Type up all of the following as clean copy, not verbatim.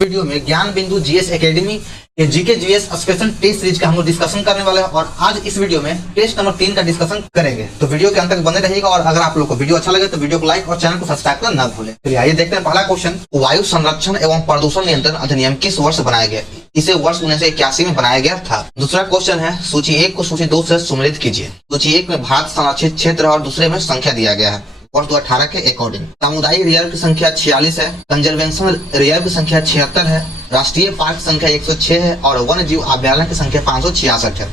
Video में Gyan Bindu GS academy के GK GS special test series का हम लोग डिस्कशन करने वाले हैं और आज इस वीडियो में टेस्ट नंबर 3 का डिस्कशन करेंगे। तो वीडियो के अंत तक बने रहिएगा और अगर आप लोग को वीडियो अच्छा लगे तो वीडियो को लाइक और चैनल को सब्सक्राइब करना ना भूलें। चलिए आइए देखते हैं पहला क्वेश्चन, वायु संरक्षण एवं प्रदूषण नियंत्रण अधिनियम किस वर्ष बनाया गया? इसे वर्ष 1981 में बनाया गया था। दूसरा क्वेश्चन है, सूची 1 को सूची 2 से सुमेलित कीजिए। सूची 1 में भारत संरक्षित क्षेत्र और दूसरे में संख्या दिया गया है वर्ष 2018 के अकॉर्डिंग। सामुदायिक रिजर्व की संख्या 46 है, कंजर्वेशन रिजर्व की संख्या 76 है, राष्ट्रीय पार्क संख्या 106 है और वन्य जीव अभ्यारण्य की संख्या 566 है।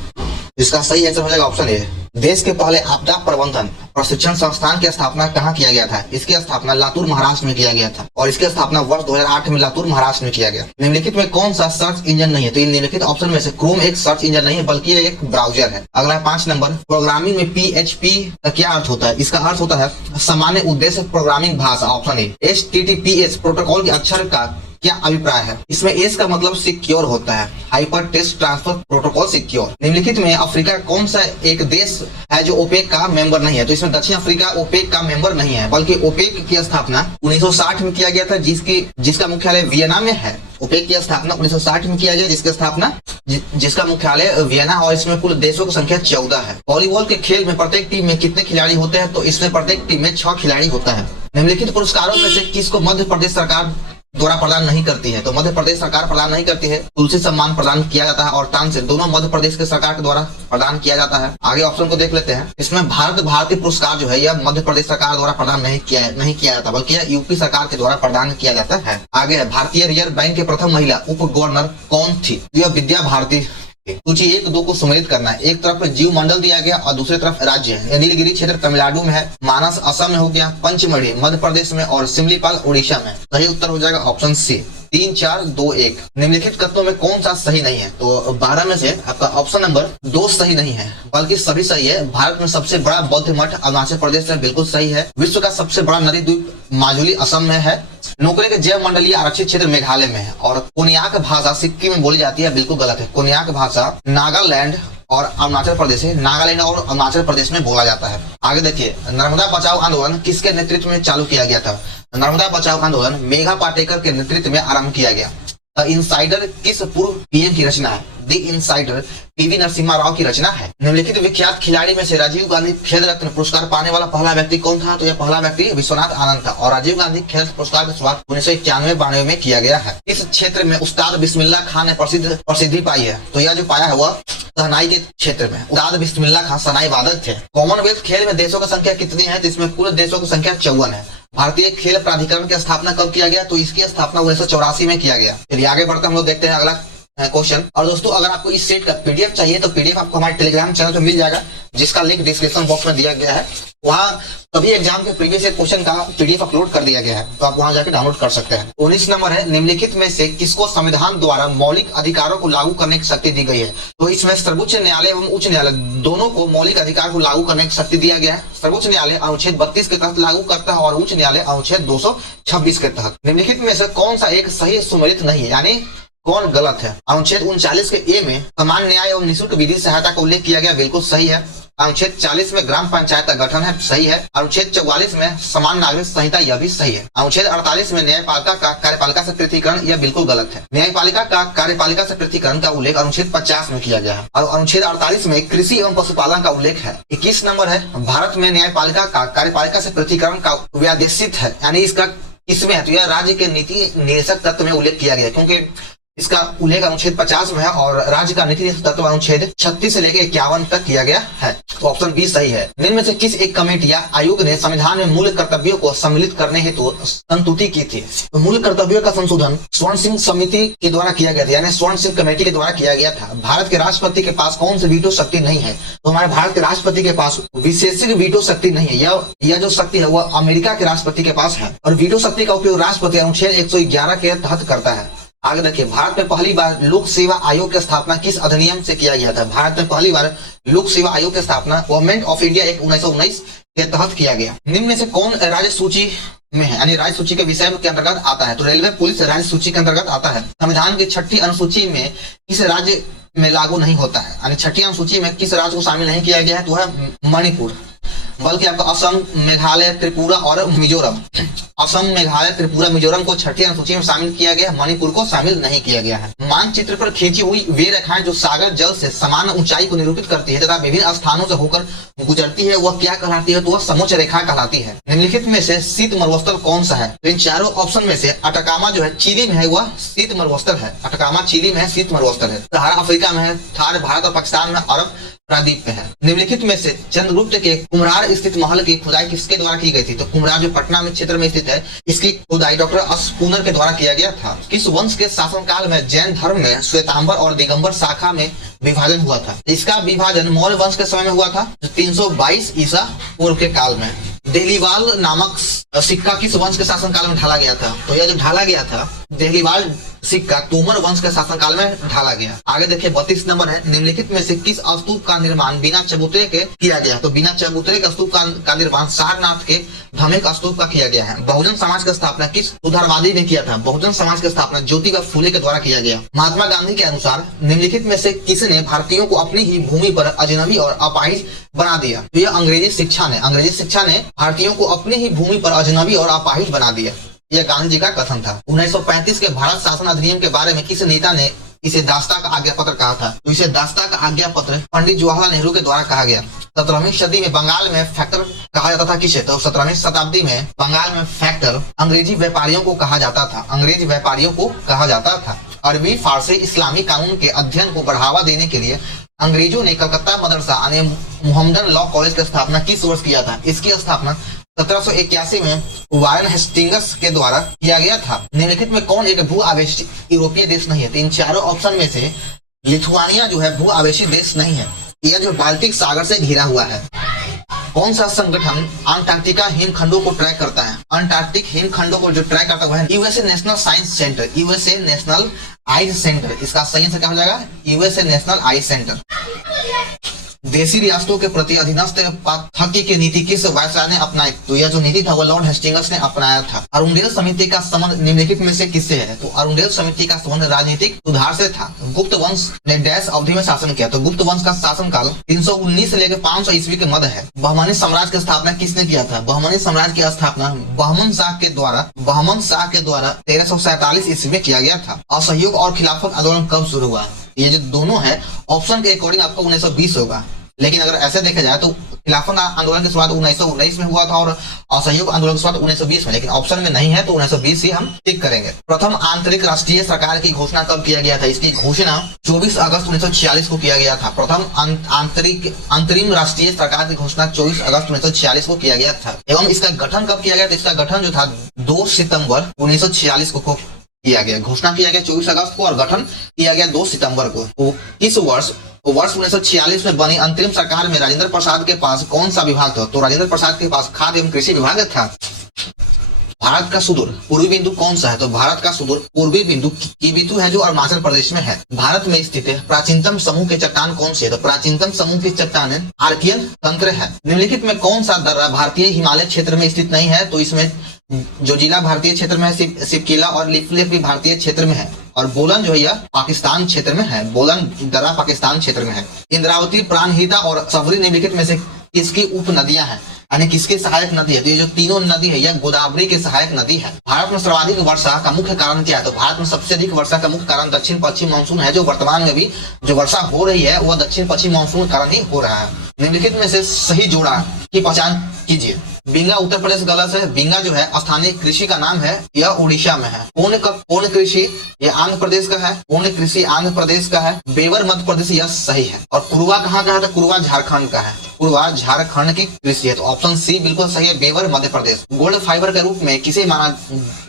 इसका सही आंसर हो जाएगा ऑप्शन ए। देश के पहले आपदा प्रबंधन प्रशिक्षण संस्थान की स्थापना कहाँ किया गया था? इसकी स्थापना लातूर महाराष्ट्र में किया गया था और इसकी स्थापना वर्ष 2008 में लातूर महाराष्ट्र में किया गया। निम्नलिखित में कौन सा सर्च इंजन नहीं है? तो इन निम्नलिखित ऑप्शन में से क्रोम एक सर्च इंजन नहीं है बल्कि एक ब्राउजर है। अगला 5 नंबर, प्रोग्रामिंग में PHP का क्या अर्थ होता है? इसका अर्थ होता है सामान्य उद्देश्य प्रोग्रामिंग भाषा। Option A. HTTPS प्रोटोकॉल के अक्षर का क्या अभिप्राय है? इसमें एस का मतलब सिक्योर होता है, hyper text transfer protocol secure. निम्नलिखित में अफ्रीका कौन सा एक देश है जो ओपेक का मेंबर नहीं है? तो इसमें दक्षिण अफ्रीका ओपेक का मेंबर नहीं है बल्कि ओपेक की स्थापना 1960 में किया गया था जिसका मुख्यालय वियना में है। ओपेक की स्थापना 1960 में किया गया जिसका मुख्यालय वियना और इसमें कुल देशों की संख्या 14 है। वॉलीबॉल के खेल में प्रत्येक टीम में कितने खिलाड़ी होते हैं? तो इसमें प्रत्येक टीम में 6 खिलाड़ी होता है। निम्नलिखित पुरस्कारों में से किसको मध्य प्रदेश सरकार द्वारा प्रदान नहीं करती है? तो मध्य प्रदेश सरकार प्रदान नहीं करती है। तुलसी सम्मान प्रदान किया जाता है और तानसेन दोनों मध्य प्रदेश के सरकार के द्वारा प्रदान किया जाता है। आगे ऑप्शन को देख लेते हैं। इसमें भारत भारती पुरस्कार जो है यह मध्य प्रदेश सरकार द्वारा प्रदान नहीं किया जाता बल्कि यह यूपी सरकार के द्वारा प्रदान किया जाता है। आगे है, भारतीय रिजर्व बैंक की प्रथम महिला उप गवर्नर कौन थी? यह विद्या भारती। सूची 1 2 को सम्मिलित करना है। एक तरफ जीव मंडल दिया गया और दूसरी तरफ राज्य है। नीलगिरी क्षेत्र तमिलनाडु में है, मानस असम में हो गया, पंचमढ़ी मध्य प्रदेश में और सिमलीपाल उड़ीसा में। सही उत्तर हो जाएगा ऑप्शन सी। 3 4 2 1। निम्नलिखित कथनों में कौन सा सही नहीं है? तो 12 में से आपका ऑप्शन नंबर 2 सही नहीं है बल्कि सभी सही है। भारत में सबसे बड़ा बौद्ध मठ अरुणाचल प्रदेश में बिल्कुल सही है। विश्व का सबसे बड़ा नदी द्वीप माजुली असम में है। नौकरी के जैव मंडलीय आरक्षित क्षेत्र मेघालय में है और कोन्याक भाषा सिक्किम में बोली जाती है, बिल्कुल गलत है। कोन्याक भाषा नागालैंड और अरुणाचल प्रदेश है, नागालैंड और अरुणाचल प्रदेश में बोला जाता है। आगे देखिए, नर्मदा बचाओ आंदोलन किसके नेतृत्व में चालू किया गया था? नर्मदा बचाओ आंदोलन मेघा पाटेकर के नेतृत्व में आरंभ किया गया। द इनसाइडर किस पूर्व पीएम की रचना है? The insider PV Narasimha Rao की रचना है। निम्नलिखित विख्यात खिलाड़ी में से राजीव गांधी खेल रत्न पुरस्कार पाने वाला पहला व्यक्ति कौन था? तो यह पहला व्यक्ति विश्वनाथ आनंद था और राजीव गांधी खेल पुरस्कार की शुरुआत 1991-92 में किया गया है। इस क्षेत्र में उस्ताद बिस्मिल्लाह खान ने प्रसिद्धि पाई है। तो यह जो पाया है वह शहनाई के क्षेत्र में। उस्ताद बिस्मिल्लाह खान शहनाई वादक थे। कॉमनवेल्थ खेल में देशों की संख्या कितनी है? तो इसमें कुल देशों की संख्या 54 है। भारतीय खेल प्राधिकरण की स्थापना कब किया गया? तो इसकी स्थापना 1984 में किया गया। चलिए आगे बढ़ते हम लोग देखते हैं अगला क्वेश्चन। और दोस्तों अगर आपको इस सेट का PDF चाहिए तो PDF आपको हमारे टेलीग्राम चैनल पे मिल जाएगा जिसका लिंक डिस्क्रिप्शन बॉक्स में दिया गया है। वहाँ सभी एग्जाम के प्रीवियस क्वेश्चन का PDF अपलोड कर दिया गया है, तो आप वहाँ जाकर डाउनलोड कर सकते हैं। 19 नंबर है, निम्नलिखित में से किसको संविधान द्वारा मौलिक अधिकारों को लागू करने की शक्ति दी गई है? तो इसमें सर्वोच्च न्यायालय एवं उच्च न्यायालय दोनों को मौलिक अधिकार को लागू करने की शक्ति दिया गया है। सर्वोच्च न्यायालय अनुच्छेद 32 के तहत लागू करता है और उच्च न्यायालय अनुच्छेद 226 के तहत। निम्नलिखित में से कौन सा एक सही सुमेलित नहीं है, यानी कौन गलत है? अनुच्छेद 39 के ए में समान न्याय एवं निःशुल्क विधि सहायता का उल्लेख किया गया, बिल्कुल सही है। अनुच्छेद 40 में ग्राम पंचायत का गठन है, सही है। अनुच्छेद 44 में समान नागरिक संहिता, यह भी सही है। अनुच्छेद 48 में न्यायपालिका का कार्यपालिका से पृथकीकरण, यह बिल्कुल गलत है। न्यायपालिका का कार्यपालिका से पृथकीकरण का उल्लेख अनुच्छेद 50 में किया गया है और अनुच्छेद 48 में कृषि एवं पशुपालन का उल्लेख है। 21 नंबर है, भारत में न्यायपालिका का कार्यपालिका से पृथकीकरण का व्यादेशित है, यानी इसका किसमें है? तो यह राज्य के नीति निर्देशक तत्व में उल्लेख किया गया क्योंकि इसका उल्लेख अनुच्छेद 50 में है और राज्य का नीति तत्व अनुच्छेद 36 से लेकर 51 तक किया गया है। तो ऑप्शन बी सही है। निम्न में से किस एक कमेटी या आयोग ने संविधान में मूल कर्तव्यों को सम्मिलित करने हेतु संस्तुति की थी? तो मूल कर्तव्यों का संशोधन स्वर्ण सिंह समिति के द्वारा किया गया था, यानी स्वर्ण सिंह कमेटी के द्वारा किया गया था। भारत के राष्ट्रपति के पास कौन सी वीटो शक्ति नहीं है? तो हमारे भारत के राष्ट्रपति के पास विशेषज्ञ वीटो शक्ति नहीं है। यह जो शक्ति है वह अमेरिका के राष्ट्रपति के पास है और वीटो शक्ति का उपयोग राष्ट्रपति अनुच्छेद 111 के तहत करता है। आगे देखिए, भारत में पहली बार लोक सेवा आयोग की स्थापना किस अधिनियम से किया गया था? भारत में पहली बार लोक सेवा आयोग की स्थापना गवर्नमेंट ऑफ इंडिया एक्ट 1919 के तहत किया गया। निम्न में से कौन राज्य सूची में है, यानी राज्य सूची के विषय के अंतर्गत आता है? तो रेलवे पुलिस राज्य सूची के अंतर्गत आता है। संविधान की 6ठी अनुसूची में किस राज्य में लागू नहीं होता है, यानी 6ठी अनुसूची में किस राज्य को शामिल नहीं किया गया है? तो है मणिपुर, बल्कि आपका असम, मेघालय, त्रिपुरा और मिजोरम। असम, मेघालय, त्रिपुरा, मिजोरम को छठी अनुसूची में शामिल किया गया, मणिपुर को शामिल नहीं किया गया है। मानचित्र पर खींची हुई वे रेखाएं जो सागर जल से समान ऊंचाई को निरूपित करती है तथा विभिन्न स्थानों से होकर गुजरती है, वह क्या कहलाती है? तो वह समोच्च रेखा कहलाती है। निम्नलिखित में से शीत मरुस्थल कौन सा है? तो इन चारों ऑप्शन में से अटकामा जो है चिली में है, वह शीत मरुस्थल है। अटकामा चिली में है, शीत मरुस्थल है। सहारा अफ्रीका में है, थार भारत और पाकिस्तान में, अरब प्रायद्वीप में है। निम्नलिखित में से चंद्रगुप्त के कुम्हरार स्थित महल की खुदाई किसके द्वारा की गई थी? तो कुम्हरार जो पटना में क्षेत्र में स्थित है, इसकी खुदाई डॉक्टर अस्पूनर के द्वारा किया गया था। किस वंश के शासनकाल में जैन धर्म में श्वेतांबर और दिगंबर शाखा में विभाजन हुआ था? इसका विभाजन मौर्य वंश के समय में हुआ था, 322 ईसा पूर्व के काल में। देहलीवाल नामक सिक्का किस वंश के शासनकाल में ढाला गया था? तो यह जो ढाला गया था देहलीवाल सिक्का तोमर वंश के शासनकाल में ढाला गया। आगे देखिए 32 नंबर है, निम्नलिखित में से किस स्तूप का निर्माण बिना चबूतरे के किया गया? तो बिना चबूतरे के स्तूप का निर्माण सारनाथ के धमेक स्तूप का किया गया है। बहुजन समाज की स्थापना किस उदारवादी ने किया था? बहुजन समाज की स्थापना ज्योतिबा फूले के द्वारा किया गया। महात्मा गांधी के अनुसार निम्नलिखित में से किसने भारतीयों को अपनी ही भूमि पर अजनबी और अपाहिज बना दिया? तो यह अंग्रेजी शिक्षा ने भारतीयों को अपनी ही भूमि पर अजनबी और अपाहिज बना दिया। यह गांधी जी का कथन था। 1935 के भारत शासन अधिनियम के बारे में किस नेता ने इसे दास्ता का आज्ञा पत्र कहा था? तो इसे दास्ता का आज्ञा पत्र पंडित जवाहरलाल नेहरू के द्वारा कहा गया। 17वीं सदी में बंगाल में फैक्टर कहा जाता था किसे? तो 17वीं शताब्दी में बंगाल में फैक्टर अंग्रेजी व्यापारियों को कहा जाता था। अंग्रेजी व्यापारियों को कहा जाता था। अरबी, फारसी, इस्लामी कानून के अध्ययन को बढ़ावा देने के लिए अंग्रेजों ने कलकत्ता मदरसा यानी मुहम्मदन लॉ कॉलेज की स्थापना किस वर्ष किया था? इसकी स्थापना 1781 में वारेन हेस्टिंग्स के द्वारा किया गया था। निम्नलिखित में कौन एक भू आवेशी यूरोपीय देश नहीं है? तो इन चारों ऑप्शन में से लिथुआनिया जो है भू आवेशी देश नहीं है। यह जो बाल्टिक सागर से घिरा हुआ है। कौन सा संगठन अंटार्कटिका हिमखंडों को ट्रैक करता है? अंटार्कटिक हिमखंडों को जो ट्रैक करता है वह है USA national science centre, USA national ice centre. इसका सही आंसर क्या हो जाएगा? USA national ice centre. देशी रियासतों के प्रति अधीनस्थ पाठ्य की नीति किस वायसराय ने अपनाई? तो यह जो नीति था वह लॉर्ड हेस्टिंग्स ने अपनाया था। अरुंडेल समिति का संबंध निम्नलिखित में से किससे है? तो अरुंडेल समिति का संबंध राजनीतिक सुधार से था। गुप्त वंश ने डैश अवधि में शासन किया? तो गुप्त वंश का शासनकाल 319 से लेकर 500 ईस्वी के मध्य है। बहमनी साम्राज्य की स्थापना किसने किया था? बहमनी साम्राज्य की स्थापना बहमन शाह के द्वारा 1347 ईस्वी में किया गया था। असहयोग और खिलाफत आंदोलन कब शुरू हुआ? ये जो दोनों है ऑप्शन के अकॉर्डिंग आपको 1920 होगा, लेकिन अगर ऐसे देखा जाए तो खिलाफत आंदोलन की शुरुआत 1919 में हुआ था और असहयोग आंदोलन की शुरुआत 1920 में, लेकिन ऑप्शन में नहीं है तो 1920 ही हम टिक करेंगे। प्रथम आंतरिक राष्ट्रीय सरकार की घोषणा कब किया गया था? इसकी घोषणा 24 अगस्त 1946 को किया गया था। प्रथम अंतरिम राष्ट्रीय सरकार की घोषणा 24 अगस्त 1946 को किया गया था। एवं इसका गठन कब किया गया? तो इसका गठन जो था 2 सितंबर 1946 को किया गया। घोषणा किया गया 24 अगस्त को और गठन किया गया 2 सितंबर को। तो इस वर्ष 1946 में बनी अंतरिम सरकार में राजेंद्र प्रसाद के पास कौन सा विभाग था? तो राजेंद्र प्रसाद के पास खाद्य एवं कृषि विभाग था। भारत का सुदूर पूर्वी बिंदु कौन सा है? तो भारत का सुदूर पूर्वी बिंदु किबिथु है जो अरुणाचल प्रदेश में है। भारत में स्थित है प्राचीनतम समूह के चट्टान कौन से है? तो प्राचीनतम समूह की चट्टान आर्कियन तंत्र है। निम्नलिखित में कौन सा दर्रा भारतीय हिमालय क्षेत्र में स्थित नहीं है? तो इसमें जो जिला भारतीय क्षेत्र में है सिपकिला और लिपलेप भी भारतीय क्षेत्र में है और बोलन जो है यह पाकिस्तान क्षेत्र में है। बोलन दर्रा पाकिस्तान क्षेत्र में है। इंद्रावती, प्राणहिता और सबरी निम्नलिखित में से किसकी उप नदियां हैं यानी किसके सहायक नदी है? तो ये जो तीनों नदी है यह गोदावरी के सहायक नदी है। भारत में सर्वाधिक वर्षा का मुख्य कारण क्या है? तो भारत में सबसे अधिक वर्षा का मुख्य कारण दक्षिण पश्चिम मानसून है। जो वर्तमान में भी जो वर्षा हो रही है वह दक्षिण पश्चिम मानसून के कारण ही हो रहा है। निम्नलिखित में से सही जोड़ा की पहचान कीजिए। बिंगा उत्तर प्रदेश गलत है। बिंगा जो है स्थानीय कृषि का नाम है, यह उड़ीसा में है। पूर्ण कृषि यह आंध्र प्रदेश का है। पूर्ण कृषि आंध्र प्रदेश का है। बेवर मध्य प्रदेश यह सही है। और कुरवा कहाँ का है? तो कुरवा झारखंड का है। कुरवा झारखंड की कृषि है। तो ऑप्शन सी बिल्कुल सही है, Weber Madhya Pradesh. Gold fibre के रूप में किसे माना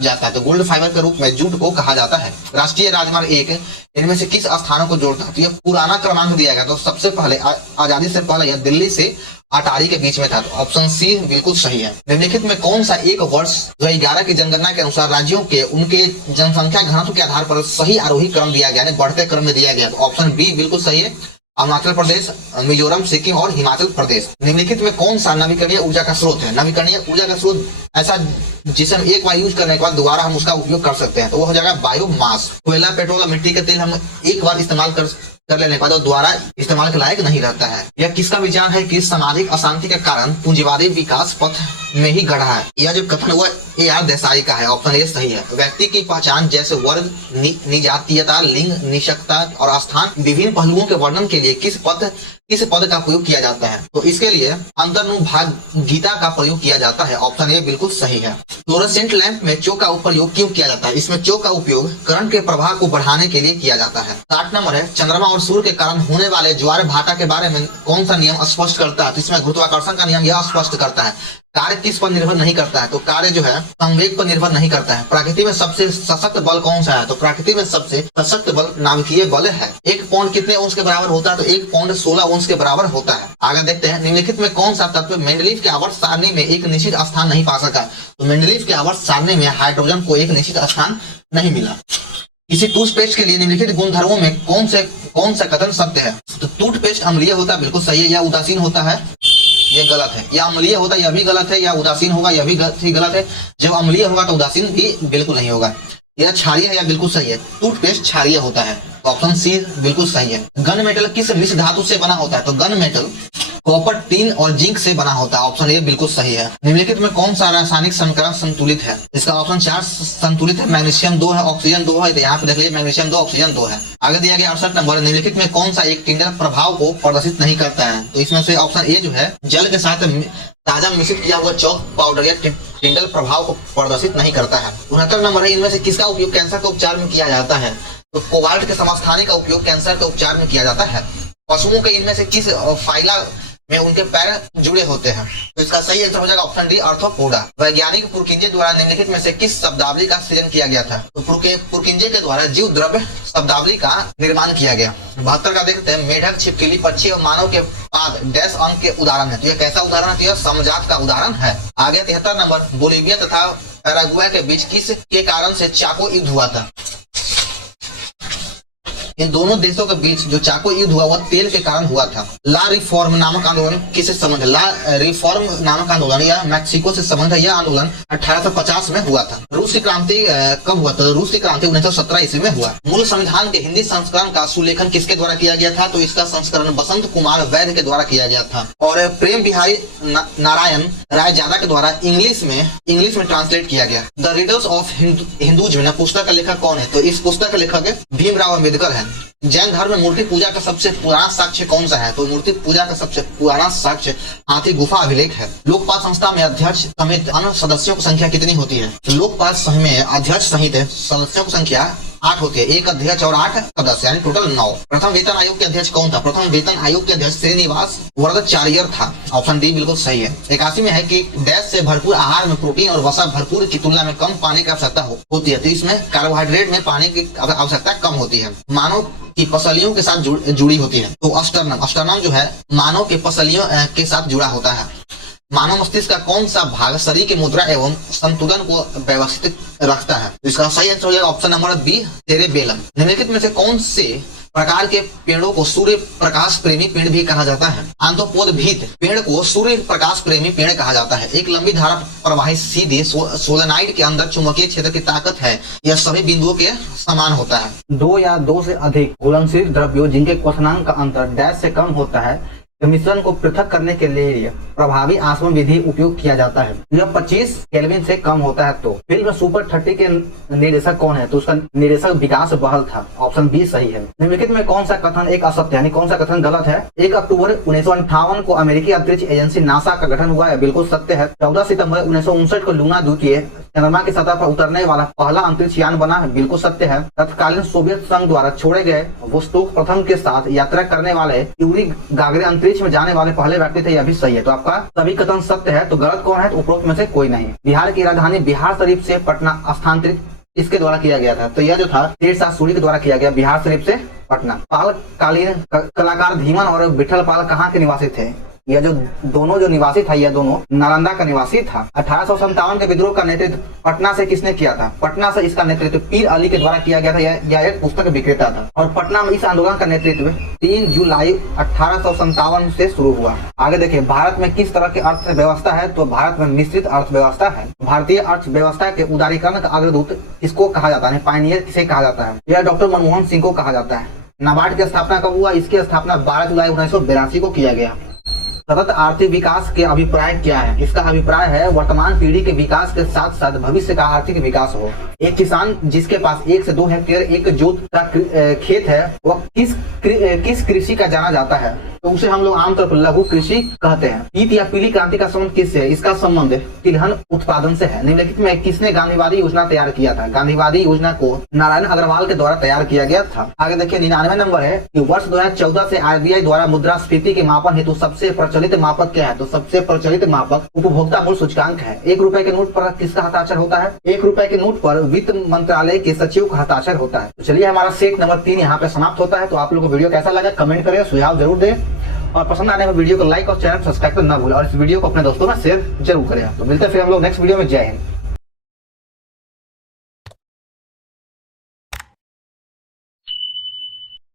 जाता है? तो गोल्ड फाइबर के रूप में जूट को कहा जाता है। राष्ट्रीय राजमार्ग 1 इनमें से किस स्थानों को जोड़ता है? तो यह पुराना क्रमांक दिया गया। तो सबसे पहले आजादी से पहले यह दिल्ली से अटारी के बीच में था। तो ऑप्शन सी बिल्कुल सही है। निम्नलिखित में कौन सा एक वर्ष 2011 की जनगणना के अनुसार राज्यों के उनके जनसंख्या घनत्व के आधार पर सही आरोही क्रम दिया गया, बढ़ते क्रम में दिया गया? तो ऑप्शन बी बिल्कुल सही है। अरुणाचल प्रदेश, मिजोरम, सिक्किम और हिमाचल प्रदेश। निम्नलिखित में कौन सा नवीकरणीय ऊर्जा का स्रोत है? नवीकरणीय ऊर्जा का स्रोत ऐसा जिसे हम एक बार यूज करने के बाद दोबारा हम उसका उपयोग कर सकते हैं, तो वो हो जाएगा बायोमास। कोयला, पेट्रोल और मिट्टी का तेल हम एक बार इस्तेमाल कर लेने के बाद दोबारा इस्तेमाल के लायक नहीं रहता है। यह किसका विचार है कि सामाजिक अशांति के कारण पूंजीवादी विकास पथ में ही गढ़ा है। यह जो कथन हुआ AR देसाई का है, ऑप्शन ए सही है। व्यक्ति की पहचान जैसे वर्ग, निजातीयता, लिंग, निशक्ता और स्थान, विभिन्न पहलुओं के वर्णन के लिए किस पद का प्रयोग किया जाता है? तो इसके लिए अंतर्नुभाग गीता का प्रयोग किया जाता है, ऑप्शन ए बिल्कुल सही है। फ्लोरोसेंट लैंप में चौक का प्रयोग क्यों किया जाता है? इसमें चौक का उपयोग करंट के प्रवाह को बढ़ाने के लिए किया जाता है। 60 नंबर है, चंद्रमा और सूर्य के कारण होने वाले ज्वार भाटा के बारे में कौन सा नियम स्पष्ट करता है? तो इसमें गुरुत्वाकर्षण का नियम यह स्पष्ट करता है। कार्य किस पर निर्भर नहीं करता है? तो कार्य जो है संवेग पर निर्भर नहीं करता है। प्रकृति में सबसे सशक्त बल कौन सा है? तो प्रकृति में सबसे सशक्त बल नाभिकीय बल है। 1 पौंड कितने औंस के बराबर होता है? तो 1 पौंड 16 औंस के बराबर होता है। आगे देखते हैं, निम्नलिखित में कौन सा तत्व मेंडलीव के आवर्त सारणी में एक निश्चित स्थान नहीं पा सका? तो मेंडलीव के आवर्त सारणी में हाइड्रोजन को एक निश्चित स्थान नहीं मिला। किसी टूथपेस्ट के लिए निम्नलिखित गुणधर्मों में कौन सा कथन सत्य है? तो टूथपेस्ट अम्लीय होता है, बिल्कुल सही है। या उदासीन होता है, ये गलत है। या अम्लीय होता है, यह भी गलत है। या उदासीन होगा, यह भी गलत है। जब अम्लीय होगा तो उदासीन भी बिल्कुल नहीं होगा। यह क्षारीय है, या बिल्कुल सही है। टूथपेस्ट क्षारीय होता है, तो ऑप्शन सी बिल्कुल सही है। गन मेटल किस मिश्र धातु से बना होता है? तो गन मेटल कॉपर, टीन और जिंक से बना होता है, ऑप्शन ए बिल्कुल सही है। निम्नलिखित में कौन सा रासायनिक समीकरण संतुलित है? इसका ऑप्शन 4 संतुलित है। मैग्नीशियम 2 है, ऑक्सीजन 2 है। तो यहाँ पे देख लीजिए मैग्नीशियम 2, ऑक्सीजन 2 है। आगे दिया गया 68 नंबर, निम्नलिखित में कौन सा एक टिंडल प्रभाव को प्रदर्शित नहीं करता है? तो इसमें से ऑप्शन ए जो है जल के साथ ताजा मिश्रित किया हुआ चौक पाउडर या टिंडल प्रभाव को प्रदर्शित नहीं करता है। 69 नंबर है, इनमें से किसका उपयोग कैंसर के उपचार में किया जाता है? तो कोबाल्ट के समस्थानिक का उपयोग कैंसर के उपचार में किया जाता है। पशुओं के इनमें से किस फाइला में उनके पैर जुड़े होते हैं? तो इसका सही आंसर हो जाएगा ऑप्शन डी, आर्थ्रोपोडा। वैज्ञानिक पुरकिंजे द्वारा निम्नलिखित में से किस शब्दावली का सृजन किया गया था? तो पुरकिंजे के द्वारा जीव द्रव्य शब्दावली का निर्माण किया गया। 72 का देखते हैं, मेढक, छिपकली, पक्षी और मानव के पाद डैश अंक के उदाहरण है। तो यह कैसा उदाहरण है? तो यह समजात का उदाहरण है। आगे 73 नंबर, बोलीविया तथा पैराग्वे के बीच किस के कारण से चाको युद्ध हुआ था? इन दोनों देशों के बीच जो चाको युद्ध हुआ वह तेल के कारण हुआ था। ला रिफॉर्म नामक आंदोलन किससे संबंध है? ला रिफॉर्म नामक आंदोलन यह मैक्सिको से संबंध है। यह आंदोलन 1850 में हुआ था। रूस की क्रांति कब हुआ था? रूस की क्रांति 1917 ईस्वी में हुआ। मूल संविधान के हिंदी संस्करण का सुलेखन किसके द्वारा किया गया था? तो इसका संस्करण बसंत कुमार वैद्य के द्वारा किया गया था। और प्रेम बिहारी नारायण राय जादा के द्वारा इंग्लिश में ट्रांसलेट किया गया। द रिडल्स ऑफ हिंदुइज्म पुस्तक का लेखक कौन है? तो इस पुस्तक का लेखक भीमराव अम्बेडकर है। जैन धर्म में मूर्ति पूजा का सबसे पुराना साक्ष्य कौन सा है? तो मूर्ति पूजा का सबसे पुराना साक्ष्य हाथी गुफा अभिलेख है। लोकपाल संस्था में अध्यक्ष समेत अन्य सदस्यों की संख्या कितनी होती है? लोकपाल संघ में अध्यक्ष सहित सदस्यों की संख्या 8 होती है। 1 अध्यक्ष और 8 सदस्य, यानी टोटल 9। प्रथम वेतन आयोग के अध्यक्ष कौन था? प्रथम वेतन आयोग के अध्यक्ष श्रीनिवास वरदाचार्य था, ऑप्शन डी बिल्कुल सही है। 81 में है कि डैश से भरपूर आहार में प्रोटीन और वसा भरपूर की तुलना में कम पानी की आवश्यकता होती है। तो इसमें कार्बोहाइड्रेट में पानी की आवश्यकता कम होती है। मानव की पसलियों के साथ जुड़ी होती है। तो अस्टर्नम जो है मानव के पसलियों के साथ जुड़ा होता है। मानव मस्तिष्क का कौन सा भाग शरीर की मुद्रा एवं संतुलन को व्यवस्थित रखता है? तो इसका सही आंसर हो जाएगा ऑप्शन नंबर बी, सेरेबेलम। निम्नलिखित में से कौन से प्रकार के पेड़ों को सूर्य प्रकाश प्रेमी पेड़ भी कहा जाता है? आंतोपोदभीत पेड़ को सूर्य प्रकाश प्रेमी पेड़ कहा जाता है। एक लंबी धारा प्रवाहित सीधे सोलेनाइड के अंदर चुंबकीय क्षेत्र की ताकत है, यह सभी बिंदुओं के समान होता है। 2 या 2 से अधिक घुलनशील द्रव्यों जिनके क्वथनांक का अंतर डैश से कम होता है मिश्रण को पृथक करने के लिए प्रभावी आसवन विधि उपयोग किया जाता है। यह 25 केल्विन से कम होता है। तो फिल्म सुपर 30 के निर्देशक कौन है? तो उसका निर्देशक विकास बहल था, ऑप्शन बी सही है। निम्नलिखित में कौन सा कथन एक असत्य यानी कौन सा कथन गलत है? 1 अक्टूबर 1958 को अमेरिकी अंतरिक्ष एजेंसी नासा का गठन हुआ है, बिल्कुल सत्य है। 14 सितंबर 1959 को लूना द्वितीय चंद्रमा की सतह पर उतरने वाला पहला अंतरिक्ष यान बना है, बिल्कुल सत्य है। तत्कालीन सोवियत संघ द्वारा छोड़े गए वोस्तोक प्रथम के साथ यात्रा करने वाले यूरी गागरे अंतरिक्ष में जाने वाले पहले व्यक्ति थे, यह भी सही है। तो आपका सभी कथन सत्य है। तो गलत कौन है? तो उपरोक्त में से कोई नहीं। बिहार की राजधानी बिहार शरीफ से पटना स्थानांतरित इसके द्वारा किया गया था? तो यह जो था शेरशाह सूरी के द्वारा किया गया, बिहार शरीफ से पटना। पाल कालीन कलाकार धीमन और विठल पाल कहाँ के निवासी थे? यह जो दोनों जो निवासी था, यह दोनों नालंदा का निवासी था। 1857 के विद्रोह का नेतृत्व पटना से किसने किया था? पटना से इसका नेतृत्व पीर अली के द्वारा किया गया था। यह एक पुस्तक विक्रेता था और पटना में इस आंदोलन का नेतृत्व 3 जुलाई 1857 से शुरू हुआ। आगे देखिए, भारत में किस तरह की अर्थव्यवस्था है? तो भारत में मिश्रित अर्थव्यवस्था है। भारतीय अर्थव्यवस्था के उदारीकरण का अग्रदूत किसको कहा जाता है? पायनियर किसे कहा जाता है? यह डॉक्टर मनमोहन सिंह को कहा जाता है। नाबार्ड की स्थापना कब हुआ? इसकी स्थापना 12 जुलाई 1982 को किया गया। सतत आर्थिक विकास के अभिप्राय क्या है? इसका अभिप्राय है वर्तमान पीढ़ी के विकास के साथ साथ भविष्य का आर्थिक विकास हो। एक किसान जिसके पास 1 से 2 हेक्टेयर एक जोत का खेत है, वह किस कृषि का जाना जाता है? तो उसे हम लोग आमतौर पर लघु कृषि कहते हैं। पीत या पीली क्रांति का संबंध किससे है? इसका संबंध तिलहन उत्पादन से है। निम्नलिखित में किसने गांधीवादी योजना तैयार किया था? गांधीवादी योजना को नारायण अग्रवाल के द्वारा तैयार किया गया था। आगे देखिए, 99 नंबर है कि वर्ष 2014 से RBI द्वारा मुद्रास्फीति के मापन हेतु सबसे प्रचलित मापक क्या है? तो सबसे प्रचलित मापक उपभोक्ता मूल्य सूचकांक है। 1 रुपए के नोट पर किसका हस्ताक्षर होता है? 1 रुपए के नोट पर वित्त मंत्रालय के सचिव का हस्ताक्षर होता है। तो चलिए, हमारा सेट नंबर 3 यहाँ पे समाप्त होता है। तो आप लोगों को वीडियो कैसा लगा कमेंट करें, सुझाव जरूर दें और पसंद आने में वीडियो को लाइक और चैनल सब्सक्राइब करना ना भूलें और इस वीडियो को अपने दोस्तों में शेयर जरूर करें। तो मिलते हैं फिर हम लोग नेक्स्ट वीडियो में। जय हिंद।